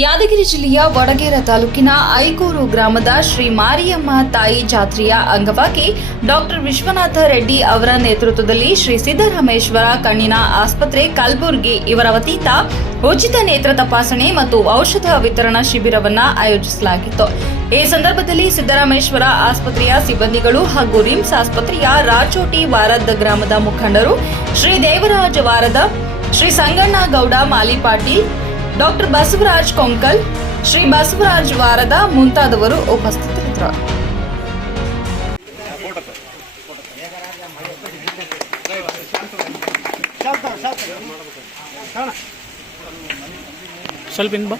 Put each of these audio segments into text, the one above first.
ಯಾದಗಿರಿ ಜಿಲ್ಲೆಯ ವಡಗೇರ ತಾಲೂಕಿನ ಐಗೂರು ಗ್ರಾಮದ ಶ್ರೀ ಮಾರಿಯಮ್ಮ ತಾಯಿ ಜಾತ್ರೆಯ ಅಂಗವಾಗಿ ಡಾಕ್ಟರ್ ವಿಶ್ವನಾಥ ರೆಡ್ಡಿ ಅವರ ನೇತೃತ್ವದಲ್ಲಿ ಶ್ರೀ ಸಿದ್ದರಾಮೇಶ್ವರ ಕಣ್ಣಿನ ಆಸ್ಪತ್ರೆ ಕಲಬುರಗಿ ಇವರ ವತಿಯಿಂದ ಉಚಿತ ನೇತ್ರ ತಪಾಸಣೆ ಮತ್ತು ಔಷಧ ವಿತರಣಾ ಶಿಬಿರವನ್ನು ಆಯೋಜಿಸಲಾಗಿತ್ತು. ಈ ಸಂದರ್ಭದಲ್ಲಿ ಸಿದ್ದರಾಮೇಶ್ವರ ಆಸ್ಪತ್ರೆಯ ಸಿಬ್ಬಂದಿಗಳು ಹಾಗೂ ರಿಮ್ಸ್ ಆಸ್ಪತ್ರೆಯ ರಾಚೋಟಿ ವಾರದ ಗ್ರಾಮದ ಮುಖಂಡರು, ಶ್ರೀ ದೇವರಾಜ ವಾರದ, ಶ್ರೀ ಸಂಗಣ್ಣ ಗೌಡ ಮಾಲಿ ಪಾಟೀಲ್, ಡಾಕ್ಟರ್ ಬಸವರಾಜ್ ಕೊಂಕಲ್, ಶ್ರೀ ಬಸವರಾಜ್ ವಾರದ ಮುಂತಾದವರು ಉಪಸ್ಥಿತರಿದ್ದರು. ಸ್ವಲ್ಪ ಹಿಂದೆ ಬಾ.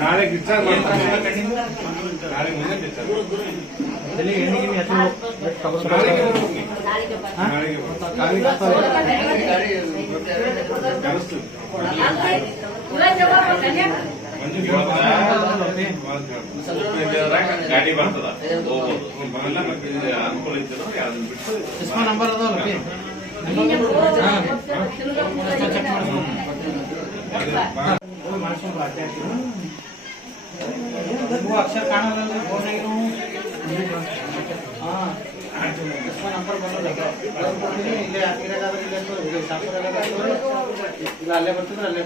ನಾಳೆ ಡಿಸ್ಚಾರ್ಜ್ ಮಾಡ್ತಾರೆ. ನಾಳೆ ಮುಂದೆ ಡಿಸ್ಚಾರ್ಜ್ ಗಾಡಿ ಬರ್ತದ ಅನುಕೂಲ ಇದ್ದ ಅದನ್ನ ಬಿಟ್ಟು ನಂಬರ್ अक्षर कानाला बोल रही हूँ. हाँ इसका नंबर बोलो लगा इले आखिर का इले तो इले साफ लगा तो लाले बत्ती लाले